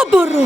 Aboro.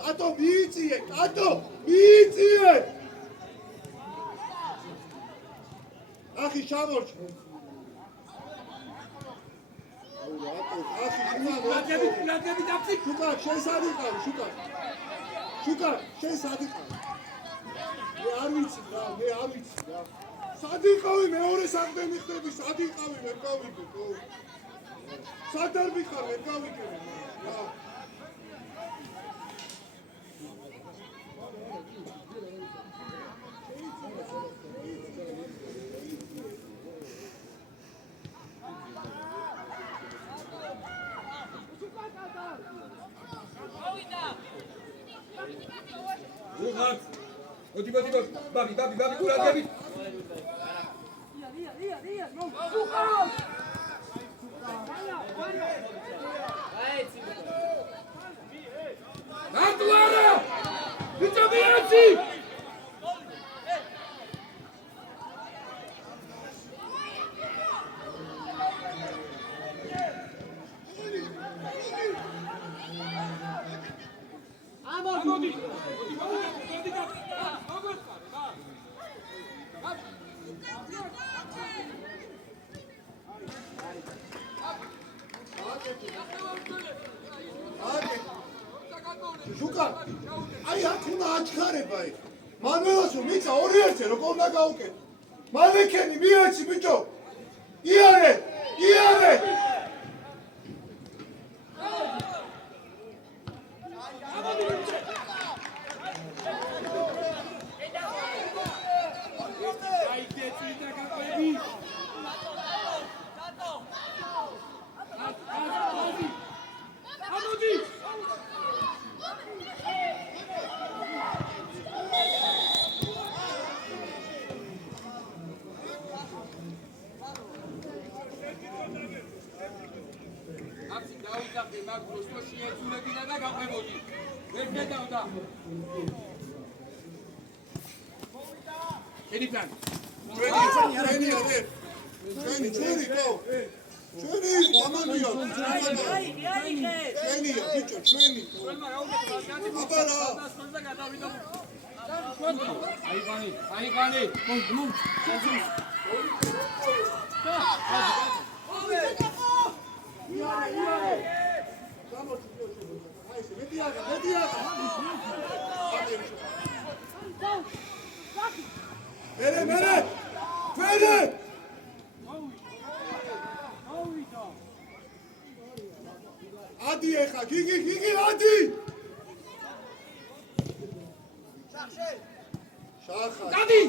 Tato, mizie! Tato, mizie! Axi, შამორჩ. ლაგები დაფი. შუკა, შენ სად იყავი, შუკა? შუკა, შენ სად იყავი? მე არ ვიცი რა, მე არ ვიცი რა. სად იყავი მეორე საქმე მიხდები, სად იყავი მე გავიგე, ხო? სად არ ვიყავ მე გავიგე რა. მოდი ბაბი ყურადღებით ნატუარა ვიტამინაცი ამოდი შუკა აი აქ უნდა აჩქარება იქ მანველას რომ მიცა 2-1 როგორ უნდა გაუკეთო მალეკენი მიაჩი ბიჭო იარე ადი ეხა გიგი ადი შახა დადი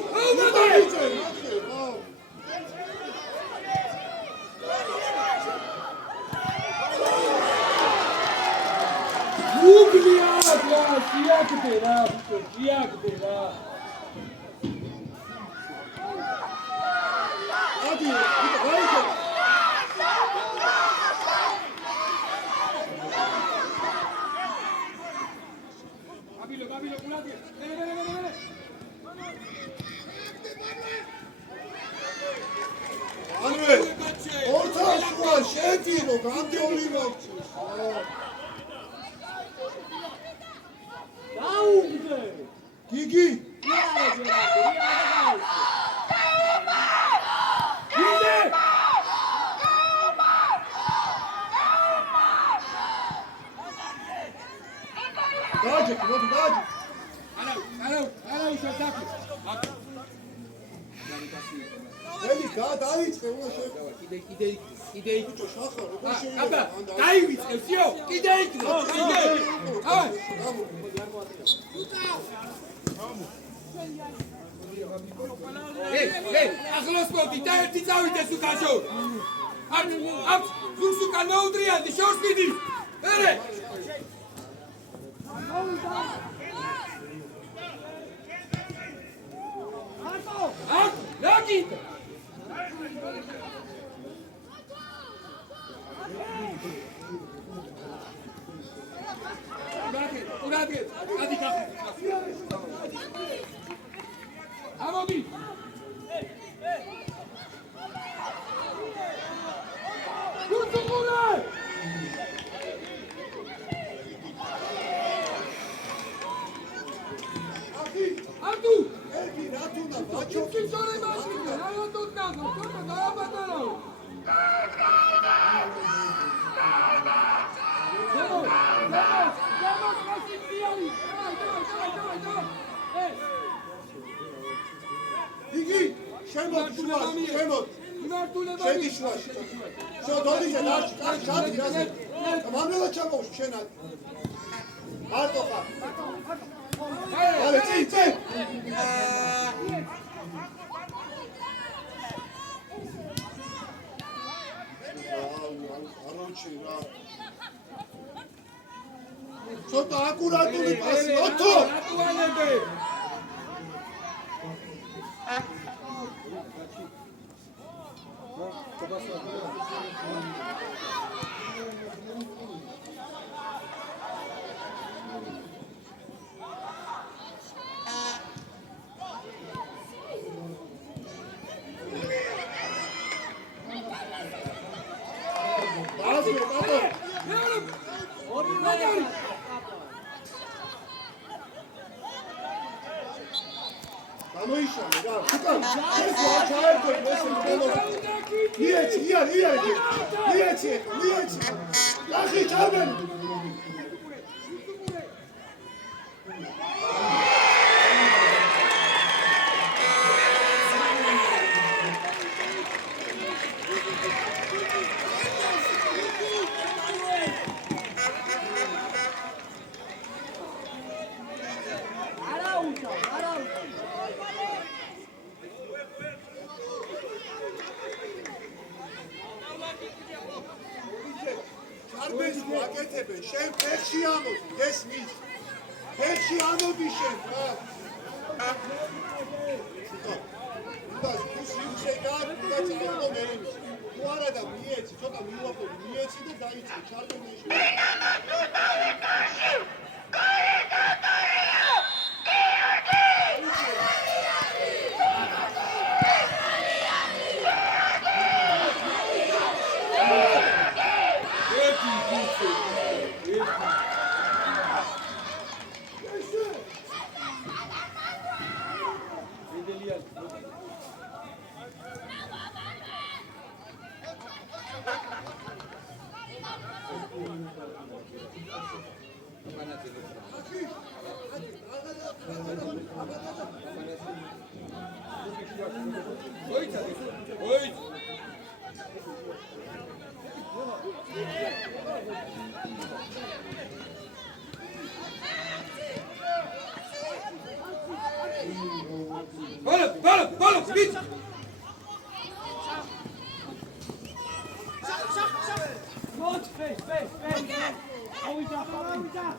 Ale, ty! Co to akurat tu wypasy? Oto! გამოიშალე რა, უკან ეს ჩაერთო მესმე ბოლო. ლიეჩი. ახი ჩავენ. აკეთებენ შენ ფეხში ამოდი გესმის ფეხში ამოდი შენ რა და სიუჩე და წავალო მერემის თუ არა და მიეცი ცოტა მივაფობი მიეცი და დაიწყე ჩარდენეში Bolo, spit! Not face. Hovita.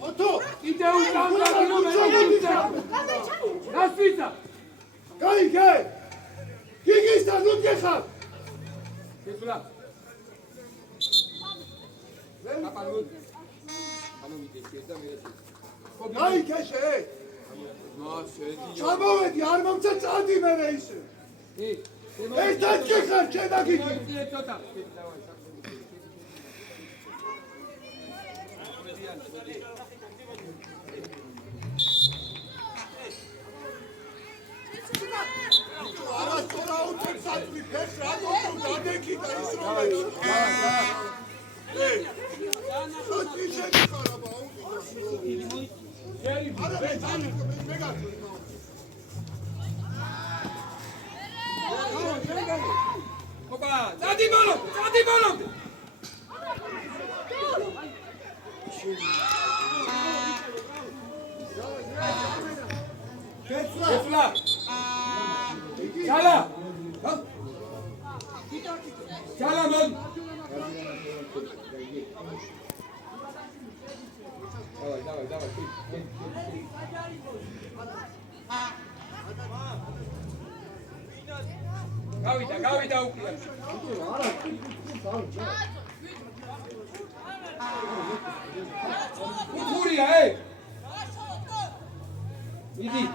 Oto! Idę na spita! Kaj! Gigi tam odjechał! Pietula! Kaj, Kesze! Czamowet, ja mam co cady merejszy! Ej, tak jechać, cię na Gigi! Ara sonra uçak satmış, hep rahat dadeki da İsrail. Ey, çok iyi şey araba oldu. Ara ben Opa, Zadi bolo! Pietula! Chala! Chala, man! Dawaj. Gawita, ukryłem. Furia, ej! Idi.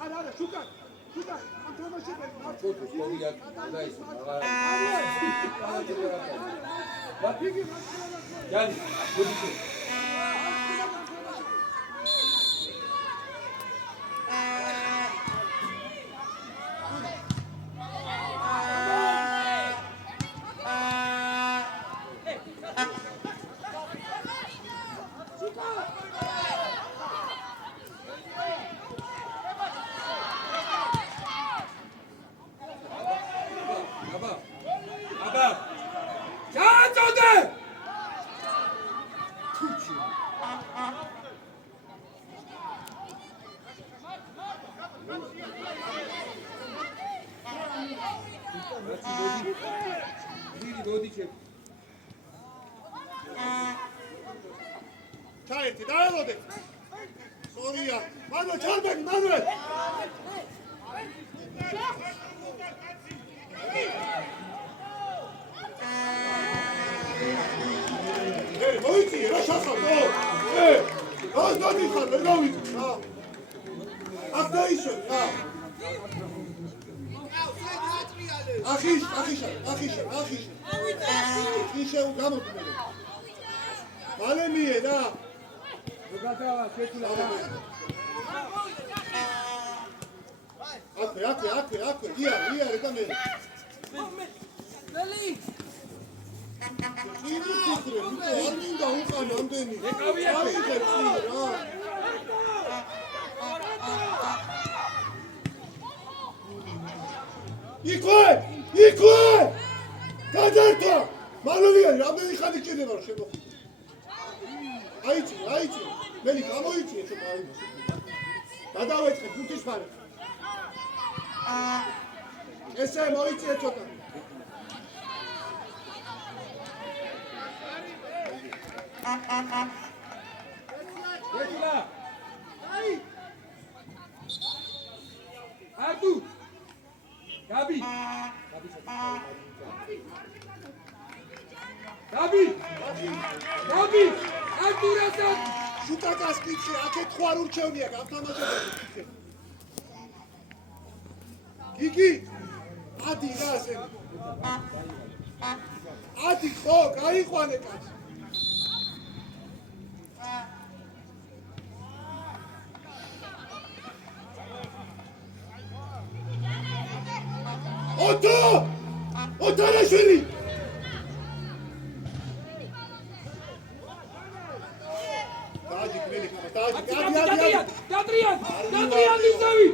Ara, szukaj! Mam to na siebie! Gel, დიდი მოდი ჩემ. ჩაერთი, დაელოდე. სორია. მანუელ, ჩარბენი, მანუელ. მოიწიე, რა შახავ, რა დადიხარ, ვერ გავიწი, რა. აქ დაიშვენ, რა. ახიშე გამოდი. მალე მიე რა. გადავა, შეცვლა რა. აქვე, იარე და მე. Veli! ირი ფიქრე, არ მინდა უკან ამდენი. ეკავია რა. იქვე! გადართვა! მალოვიანი, რამდენი ხანი გჭირდება რომ შემოხვიდე? აიწი. მელი გამოიწიე რომ ავიდე. გადავეწყე ფუთის ფარი. ესე მოიწიე ცოტა. შეცვლა. არტუ. გაბი. არტურასა. შუკაკას კითხე, აქეთ ხო არ ურჩევნია გამთამაშებაში. გიგი, ადი რა ასე. ადი ხო, გაიყვანე კაცი. ოტარაშვილი! Dadrian! Izzavi!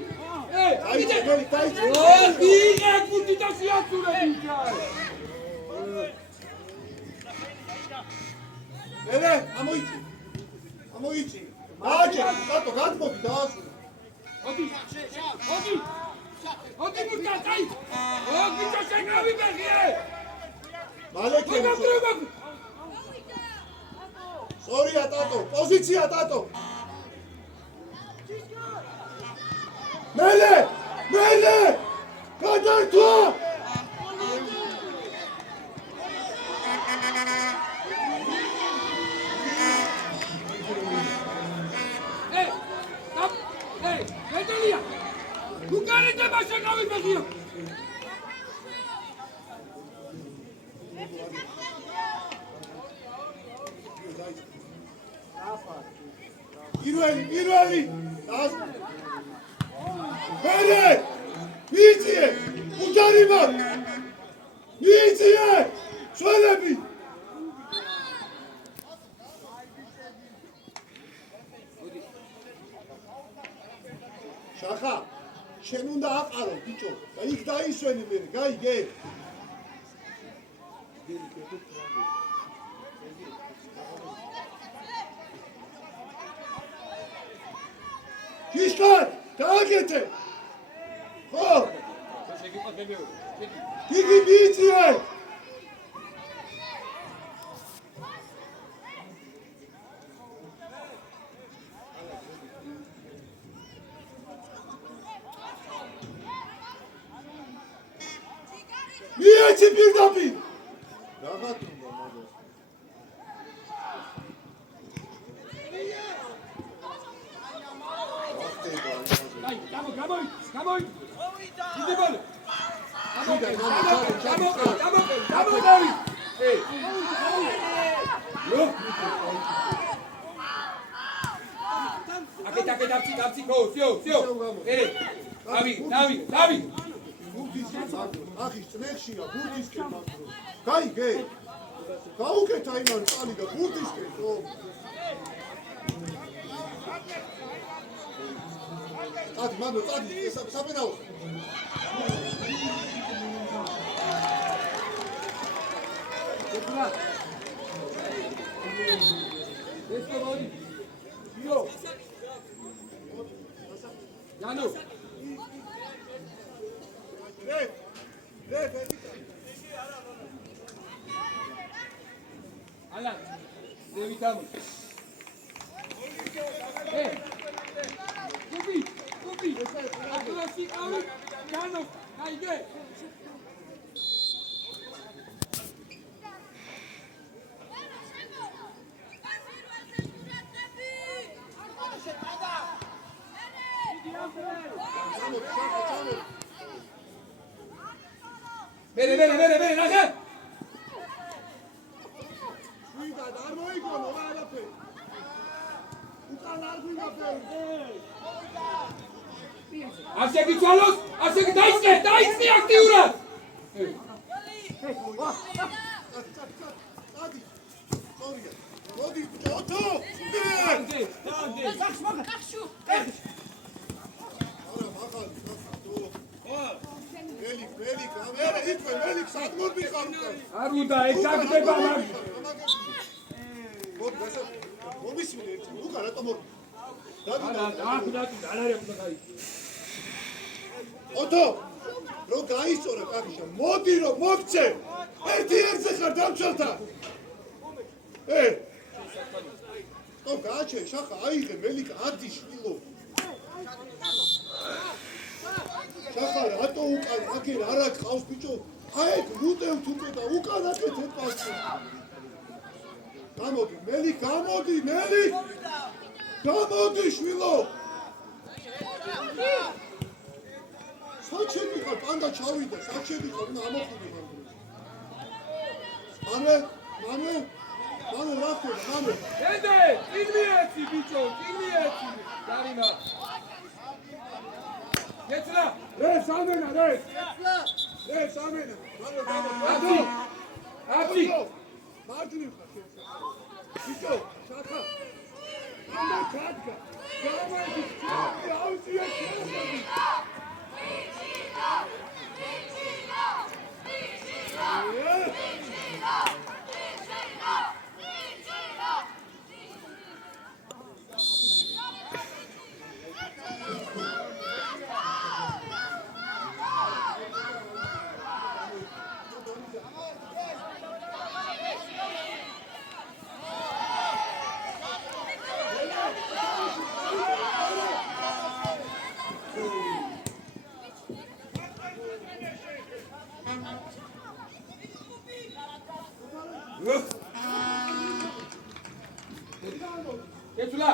ამოიწი. აჯა, კატო, გადმოდი დაასრულე. Odi mutas, ai! Odi ჩაშენავი ბეხიე! მალე ქემო. სორია ტატო, პოზიცია ტატო. მელე! გადართვა! Medelia! Lucani te çაშენავი ბეხიე! პირველი! მერე! მიიწიე! უდარი მაგ! მიიწიე! შველები! შახა! შენ უნდა აყარო, ბიჭო! და იქ დაისვენი მე, გაიგე? Kişler, daha getir. Hop. Gigi bitiye. Niye bir dapi? Rahat ol. გამოი. დიდი ბოლო. გამო დავი. აკეთე დაფცი ხო, всё. დავი. ახი წნეხშია, ბურთისკენ მაგრო. გაიგე? გაუკეთა იმან წალი და ბურთისკენ, ხო? Hadi Manu, hadi, sapena ol. Çekil. Destek ol. Yo. Yano. Re. ალან დევით ამო გუბი აკრასი ყავი განო გაიგე ბერე ნახე ვიდა არ მოიგონო რა არაფერი უკან არ გვინაფერი ასე გიცვალოს ასე დაიწყე აქტიურად ადი სორია მოდი ოტო დამდე არა მაღალი თუ ველი კამერა იქვე ველი სადმოდ მიხარ უკან არ უნდა ეს გაგდება მაგ მოდი გასა მომისმინე ერთი უკან რატომ მორ არა არის მაგარი ოტო რო გაისწორე კაკიშა მოდი რომ მოგცე ერთი ერთზე ხარ დამჩალთან თო გააჩენ შახა აიღე მელიკა ადი შვილო შახა რატო უკან აქეთ არა ყავს ბიჭო აი მუტევთ უკვე და უკან აქეთ ეთპასო გამოდი მელი გამოდი შვილო საჩები ხარ პანდა ჩავიდა საჩები ხარ უნდა ამოხდე მანე რა ხდება მანე დედე წიგნიეთი ბიჭო წიგნიეთი დარიმა გეცლა რე სამენა მანე აბი მარჯვნივ ხარ ბიჭო შახა ამა ჩადგა გამადი აუზია შეხები გეცლა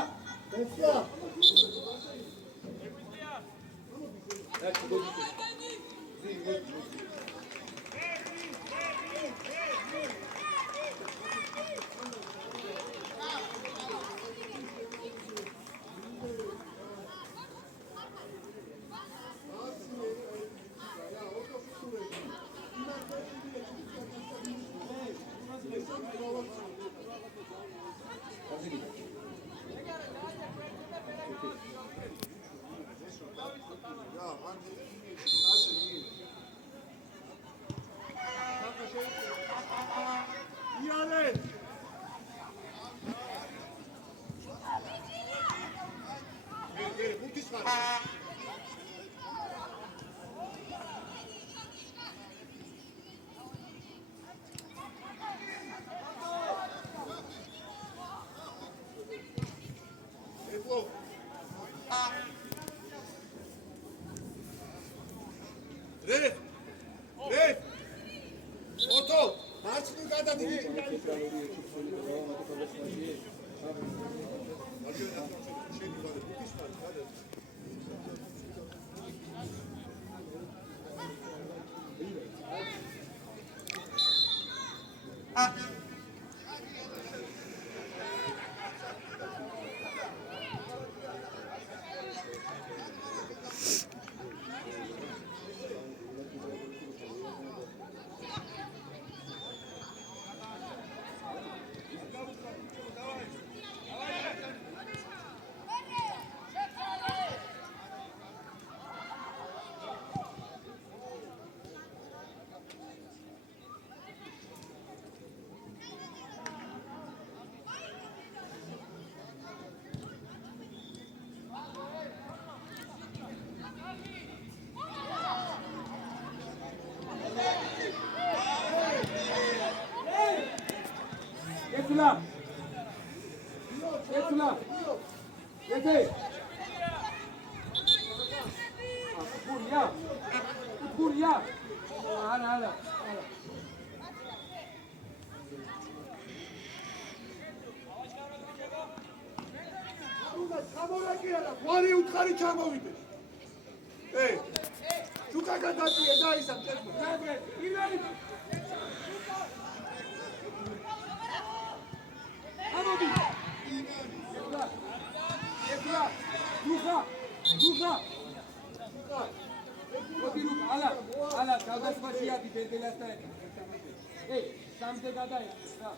გეძე. გურია. გურია. არა. უნდა ჩამორაკი არა, გვარი უთხარი ჩამოვიდე. შუკა გადაწია და ისა მწერმა. პირველი ამოდი ეხლა დუხა მოდი რუკა ალა თავდასხმაშია დიბენდელასთან ერთად სამზე გადაიხეს რა